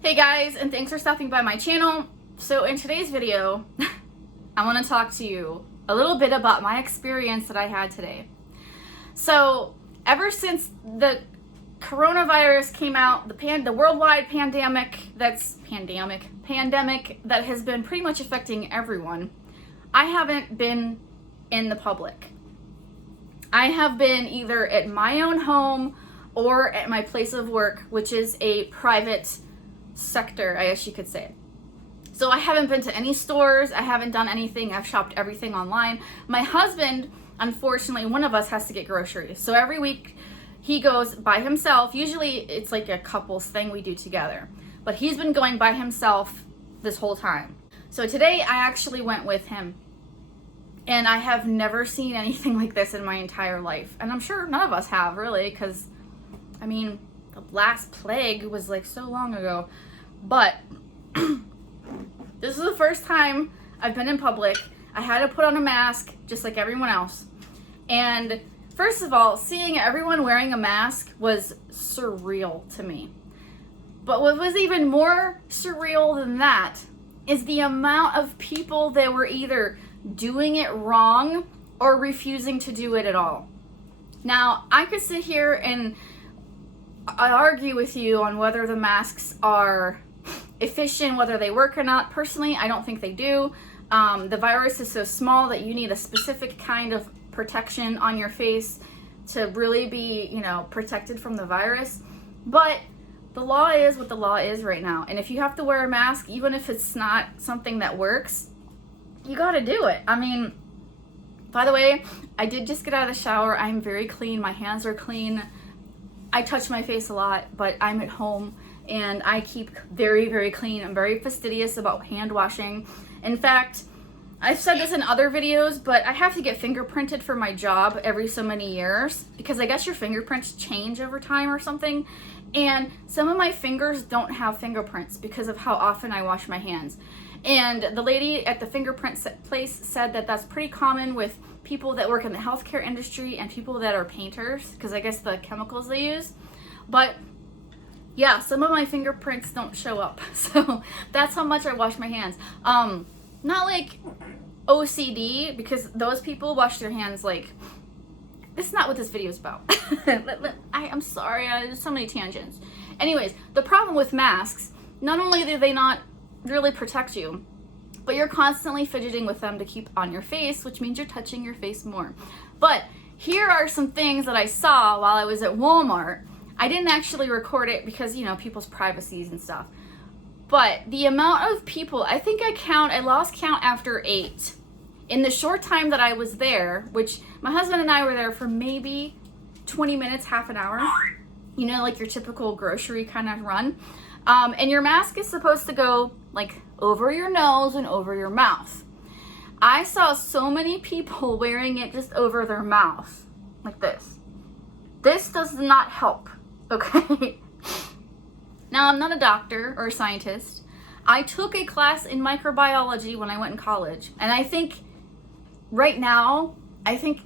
Hey guys, and thanks for stopping by my channel. So in today's video, I want to talk to you a little bit about my experience that I had today. So ever since the coronavirus came out, the worldwide pandemic that has been pretty much affecting everyone, I haven't been in the public. I have been either at my own home or at my place of work, which is a private sector, I guess you could say. So I haven't been to any stores, I haven't done anything, I've shopped everything online. My husband, unfortunately, one of us has to get groceries. So every week he goes by himself. Usually it's like a couples thing we do together. But he's been going by himself this whole time. So today I actually went with him. And I have never seen anything like this in my entire life. And I'm sure none of us have, really, because, I mean, the last plague was like so long ago. But this is the first time I've been in public. I had to put on a mask just like everyone else. And first of all, seeing everyone wearing a mask was surreal to me. But what was even more surreal than that is the amount of people that were either doing it wrong or refusing to do it at all. Now, I could sit here and argue with you on whether the masks are efficient, whether they work or not. Personally, I don't think they do. The virus is so small that you need a specific kind of protection on your face to really be, protected from the virus. But the law is what the law is right now. And if you have to wear a mask, even if it's not something that works, you gotta do it. I mean, by the way, I did just get out of the shower. I'm very clean. My hands are clean. I touch my face a lot, but I'm at home and I keep very, very clean. I'm very fastidious about hand washing. In fact, I've said this in other videos, but I have to get fingerprinted for my job every so many years because I guess your fingerprints change over time or something. And some of my fingers don't have fingerprints because of how often I wash my hands. And the lady at the fingerprint place said that that's pretty common with people that work in the healthcare industry and people that are painters, because I guess the chemicals they use. But yeah, some of my fingerprints don't show up. So that's how much I wash my hands. Not like OCD, because those people wash their hands like, it's not what this video is about. I'm sorry, there's so many tangents. Anyways, the problem with masks, not only do they not really protect you, but you're constantly fidgeting with them to keep on your face, which means you're touching your face more. But here are some things that I saw while I was at Walmart. I didn't actually record it because, people's privacies and stuff. But the amount of people, I lost count after 8. In the short time that I was there, which my husband and I were there for maybe 20 minutes, half an hour, like your typical grocery kind of run. And your mask is supposed to go like over your nose and over your mouth. I saw so many people wearing it just over their mouth, like this. This does not help, okay? Now, I'm not a doctor or a scientist. I took a class in microbiology when I went in college. And I think right now,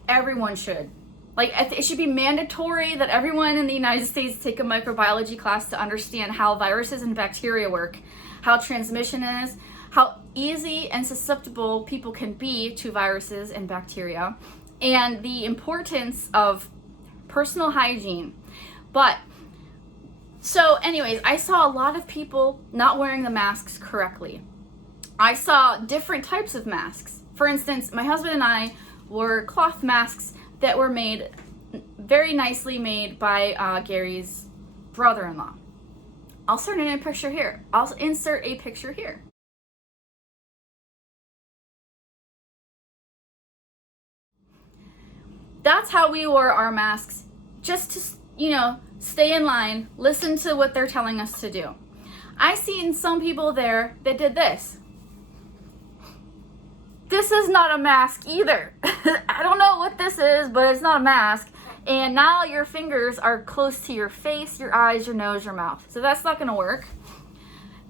everyone should. It should be mandatory that everyone in the United States take a microbiology class to understand how viruses and bacteria work, how transmission is, how easy and susceptible people can be to viruses and bacteria, and the importance of personal hygiene. So anyways, I saw a lot of people not wearing the masks correctly. I saw different types of masks. For instance, my husband and I wore cloth masks that were made, very nicely made by Gary's brother-in-law. I'll insert in a picture here. I'll insert a picture here. That's how we wore our masks, just to, stay in line, listen to what they're telling us to do. I seen some people there that did this. This is not a mask either. I don't know what this is, but it's not a mask. And now your fingers are close to your face, your eyes, your nose, your mouth. So that's not gonna work.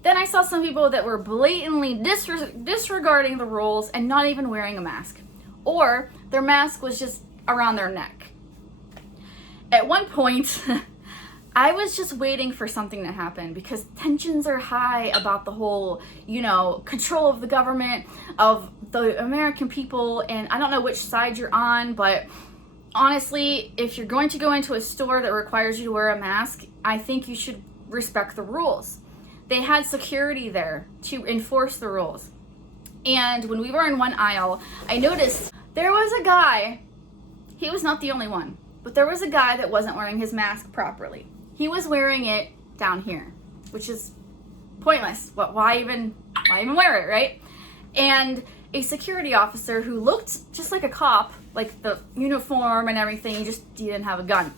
Then I saw some people that were blatantly disregarding the rules and not even wearing a mask. Or their mask was just around their neck. At one point, I was just waiting for something to happen because tensions are high about the whole, control of the government, of the American people, and I don't know which side you're on, but honestly, if you're going to go into a store that requires you to wear a mask, I think you should respect the rules. They had security there to enforce the rules. And when we were in one aisle, I noticed there was a guy, he was not the only one, but there was a guy that wasn't wearing his mask properly. He was wearing it down here, which is pointless. Why even wear it, right? And a security officer who looked just like a cop, like the uniform and everything, he didn't have a gun.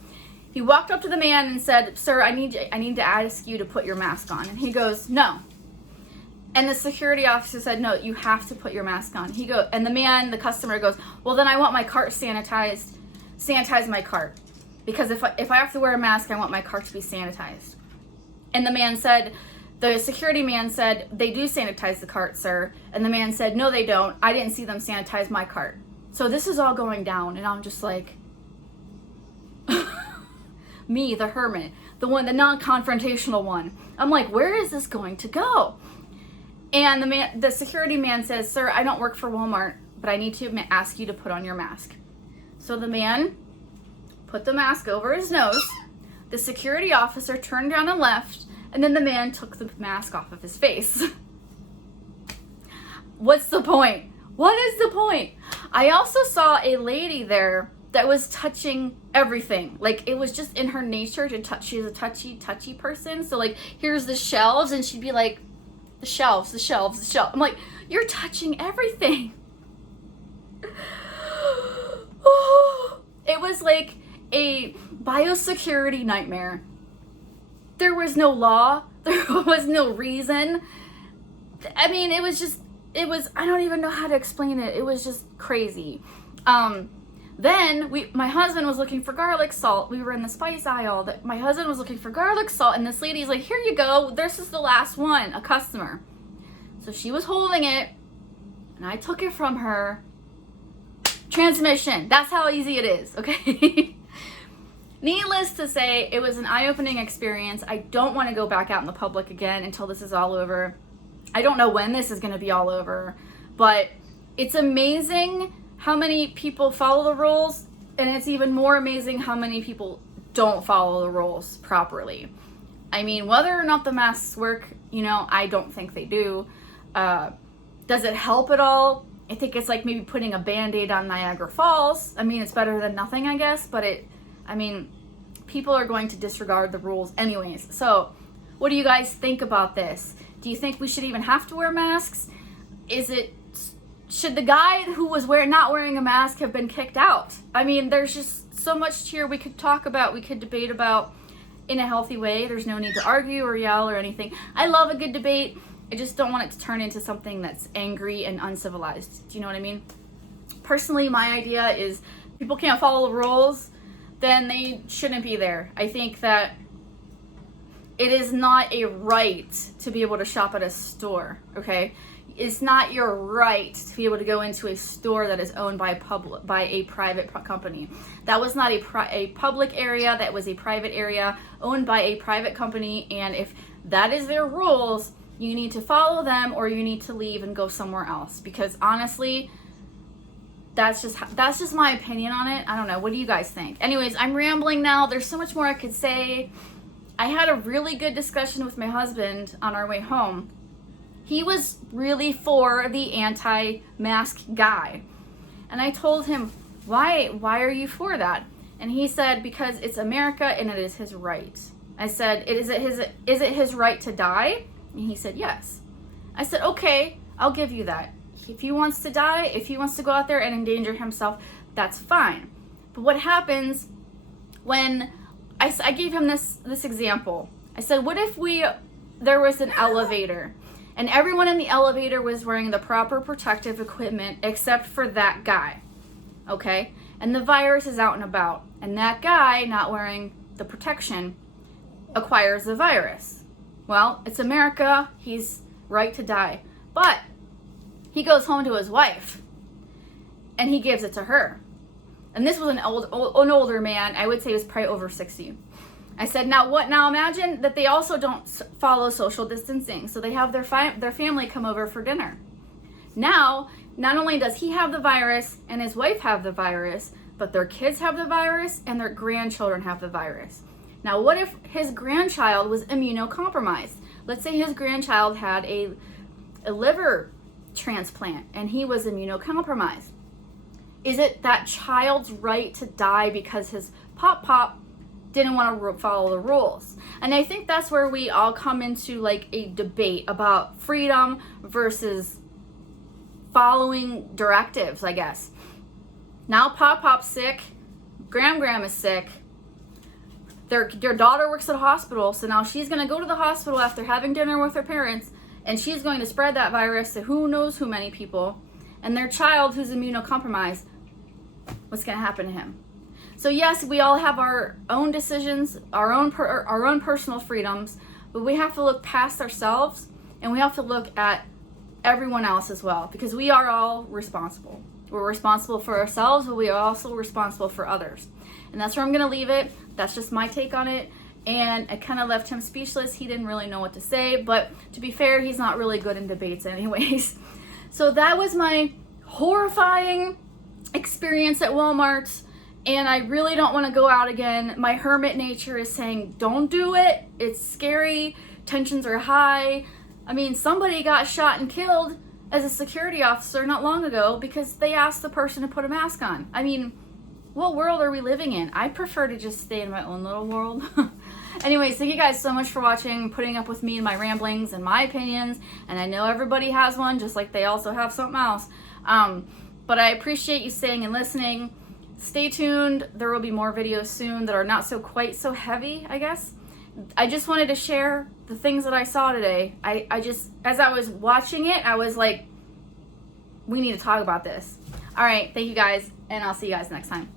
He walked up to the man and said, "Sir, I need to ask you to put your mask on." And he goes, "No." And the security officer said, "No, you have to put your mask on." And the customer goes, "Well, then I want my cart sanitized. Sanitize my cart. Because if I have to wear a mask, I want my cart to be sanitized." And the security man said, "They do sanitize the cart, sir." And the man said, "No, they don't. I didn't see them sanitize my cart." So this is all going down, and I'm just like, me, the hermit, the non-confrontational one. I'm like, where is this going to go? And the security man says, "Sir, I don't work for Walmart, but I need to ask you to put on your mask." So the man put the mask over his nose. The security officer turned around and left, and then the man took the mask off of his face. What's the point? What is the point? I also saw a lady there that was touching everything. Like, it was just in her nature to touch. She's a touchy person. So, like, here's the shelves, and she'd be like, the shelves. I'm like, you're touching everything. It was like a biosecurity nightmare. There was no law. There was no reason. I mean, it was, I don't even know how to explain it. It was just crazy. Then my husband was looking for garlic salt. We were in the spice aisle. My husband was looking for garlic salt, and this lady's like, "Here you go. This is the last one," a customer. So she was holding it, and I took it from her. Transmission. That's how easy it is, okay? Needless to say, it was an eye-opening experience. I don't want to go back out in the public again until this is all over. I don't know when this is going to be all over, but it's amazing how many people follow the rules, and it's even more amazing how many people don't follow the rules properly. I mean, whether or not the masks work, I don't think they do. Does it help at all? I think it's like maybe putting a Band-Aid on Niagara Falls. I mean, it's better than nothing, I guess, but people are going to disregard the rules anyways. So, what do you guys think about this? Do you think we should even have to wear masks? Should the guy who was not wearing a mask have been kicked out? I mean, there's just so much here we could talk about, we could debate about in a healthy way. There's no need to argue or yell or anything. I love a good debate. I just don't want it to turn into something that's angry and uncivilized. Do you know what I mean? Personally, my idea is people can't follow the rules, then they shouldn't be there. I think that it is not a right to be able to shop at a store, okay? It's not your right to be able to go into a store that is owned by a private company. That was not a public area, that was a private area owned by a private company, and if that is their rules, you need to follow them or you need to leave and go somewhere else, because honestly, that's just my opinion on it. I don't know. What do you guys think? Anyways, I'm rambling now. There's so much more I could say. I had a really good discussion with my husband on our way home. He was really for the anti-mask guy. And I told him, why are you for that? And he said, because it's America and it is his right. I said, is it his right to die? And he said, yes. I said, okay, I'll give you that. If he wants to die, if he wants to go out there and endanger himself, that's fine. But what happens when I gave him this example? I said, what if there was an elevator and everyone in the elevator was wearing the proper protective equipment except for that guy, okay? And the virus is out and about, and that guy not wearing the protection acquires the virus. Well, it's America, he's right to die. But he goes home to his wife, and he gives it to her. And this was an older man. I would say he was probably over 60. I said, now imagine that they also don't follow social distancing. So they have their family come over for dinner. Now, not only does he have the virus and his wife have the virus, but their kids have the virus and their grandchildren have the virus. Now, what if his grandchild was immunocompromised? Let's say his grandchild had a liver transplant and he was immunocompromised. Is it that child's right to die because his pop didn't want to follow the rules? And I think that's where we all come into like a debate about freedom versus following directives, I guess. Now Pop's sick, Gram is sick. Their daughter works at a hospital, so now she's going to go to the hospital after having dinner with her parents, and she's going to spread that virus to who knows who many people. And their child who's immunocompromised, what's going to happen to him? So yes, we all have our own decisions, our own personal freedoms, but we have to look past ourselves and we have to look at everyone else as well, because we are all responsible. We're responsible for ourselves, but we are also responsible for others. And that's where I'm going to leave it. That's just my take on it. And I kind of left him speechless. He didn't really know what to say, but to be fair, he's not really good in debates anyways. So that was my horrifying experience at Walmart. And I really don't want to go out again. My hermit nature is saying, don't do it. It's scary. Tensions are high. I mean, somebody got shot and killed as a security officer not long ago because they asked the person to put a mask on. I mean, what world are we living in? I prefer to just stay in my own little world. Anyways, thank you guys so much for watching, putting up with me and my ramblings and my opinions. And I know everybody has one, just like they also have something else. But I appreciate you staying and listening. Stay tuned. There will be more videos soon that are not quite so heavy, I guess. I just wanted to share the things that I saw today. I just, as I was watching it, I was like, we need to talk about this. All right, thank you guys, and I'll see you guys next time.